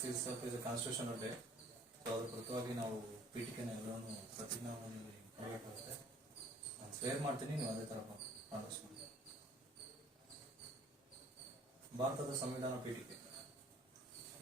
Six is of constitution day so ಅದ್ರ ಪ್ರತವಾಗಿ ನಾವು ಪೀಠಿಕೆನ ಎಲ್ಲರೂ ಪ್ರತಿಜ್ಞಾವನ್ನು ಮಾಡಬೇಕಾಗುತ್ತೆ. ನಾನು ಸ್ವೇರ್ ಮಾಡ್ತೀನಿ ನೀವು ಅದೇ ಥರ ಮಾಡಿಸ್ಕೊಂಡು ಭಾರತದ ಸಂವಿಧಾನ ಪೀಠಿಕೆ.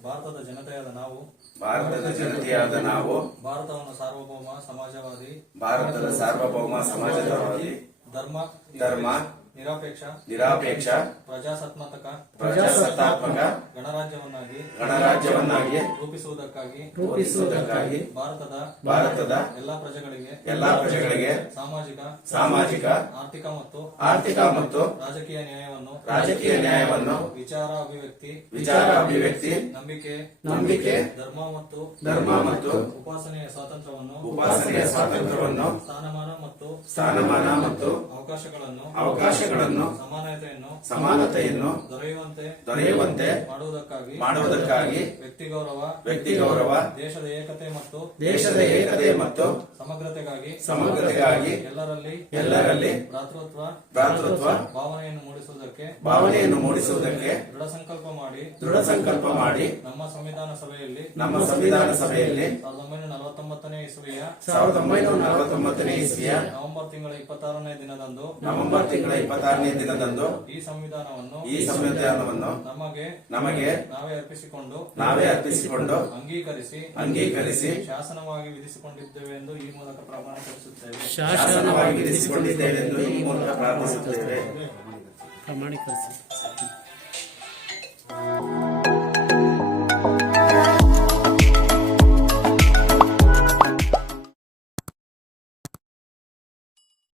ಭಾರತದ ಜನತೆಯಾದ ನಾವು. ಭಾರತದ ಜನತೆಯಾದ ನಾವು. ಭಾರತವನ್ನು ಸಾರ್ವಭೌಮ ಸಮಾಜವಾದಿ ಭಾರತದ ಸಾರ್ವಭೌಮ ಸಮಾಜವಾದಿ. ಧರ್ಮ ಧರ್ಮ. ನಿರಪೇಕ್ಷ ನಿರಾಪೇಕ್ಷ ಪ್ರಜಾಸತ್ತಾತ್ಮಕ ಪ್ರಜಾಸತ್ತಾತ್ಮಕ ಗಣರಾಜ್ಯವನ್ನಾಗಿ ಗಣರಾಜ್ಯವನ್ನಾಗಿ ರೂಪಿಸುವುದಕ್ಕಾಗಿ ರೂಪಿಸುವುದಕ್ಕಾಗಿ ಭಾರತದ ಭಾರತದ ಎಲ್ಲಾ ಪ್ರಜೆಗಳಿಗೆ ಎಲ್ಲಾ ಪ್ರಜೆಗಳಿಗೆ ಸಾಮಾಜಿಕ ಸಾಮಾಜಿಕ ಆರ್ಥಿಕ ಮತ್ತು ಆರ್ಥಿಕ ಮತ್ತು ರಾಜಕೀಯ ನ್ಯಾಯವನ್ನು ರಾಜಕೀಯ ನ್ಯಾಯವನ್ನು ವಿಚಾರ ಅಭಿವ್ಯಕ್ತಿ ವಿಚಾರ ಅಭಿವ್ಯಕ್ತಿ ನಂಬಿಕೆ ನಂಬಿಕೆ ಧರ್ಮ ಮತ್ತು ಧರ್ಮ ಮತ್ತು ಉಪಾಸನೆಯ ಸ್ವಾತಂತ್ರ್ಯವನ್ನು ಉಪಾಸನೆಯ ಸ್ವಾತಂತ್ರ್ಯವನ್ನು ಸ್ಥಾನಮಾನ ಮತ್ತು ಸ್ಥಾನಮಾನ ಮತ್ತು ಅವಕಾಶಗಳನ್ನು ಅವಕಾಶಗಳನ್ನು ಸಮಾನತೆಯನ್ನು ಸಮಾನತೆಯನ್ನು ದೊರೆಯುವಂತೆ ದೊರೆಯುವಂತೆ ಮಾಡುವುದಕ್ಕಾಗಿ ಮಾಡುವುದಕ್ಕಾಗಿ ವ್ಯಕ್ತಿ ಗೌರವ ವ್ಯಕ್ತಿ ಗೌರವ ದೇಶದ ಏಕತೆ ಮತ್ತು ದೇಶದ ಏಕತೆ ಮತ್ತು ಸಮಗ್ರತೆಗಾಗಿ ಸಮಗ್ರತೆಗಾಗಿ ಎಲ್ಲರಲ್ಲಿ ಎಲ್ಲರಲ್ಲಿ ಭ್ರಾತೃತ್ವ ಭ್ರಾತೃತ್ವ ಭಾವನೆಯನ್ನು ಮೂಡಿಸುವುದಕ್ಕೆ ಭಾವನೆಯನ್ನು ಮೂಡಿಸುವುದಕ್ಕೆ ದೃಢ ಸಂಕಲ್ಪ ಮಾಡಿ ದೃಢ ಸಂಕಲ್ಪ ಮಾಡಿ ನಮ್ಮ ಸಂವಿಧಾನ ಸಭೆಯಲ್ಲಿ ನಮ್ಮ ಸಂವಿಧಾನ ಸಭೆಯಲ್ಲಿ ಸಾವಿರದ ಒಂಬೈನೂರ ನಲವತ್ತೊಂಬತ್ತನೇ ಇಸ್ವಿಯ ಸಾವಿರದ ಒಂಬೈನೂರ ನಲವತ್ತೊಂಬತ್ತನೇ ಇಸ್ವಿಯ ನವೆಂಬರ್ ತಿಂಗಳ ಇಪ್ಪತ್ತಾರನೇ ದಿನದಂದು ನವೆಂಬರ್ ತಿಂಗಳ ಇಪ್ಪತ್ತಾರನೇ ದಿನದಂದು ಈ ಸಂವಿಧಾನವನ್ನು ಈ ಸಂವಿಧಾನವನ್ನು ನಮಗೆ ನಮಗೆ ನಾವೇ ಅರ್ಪಿಸಿಕೊಂಡು ನಾವೇ ಅರ್ಪಿಸಿಕೊಂಡು ಅಂಗೀಕರಿಸಿ ಅಂಗೀಕರಿಸಿ ಶಾಸನವಾಗಿ ವಿಧಿಸಿಕೊಂಡಿದ್ದೇವೆ ಎಂದು ಈ ಮೂಲಕ ಪ್ರಮಾಣ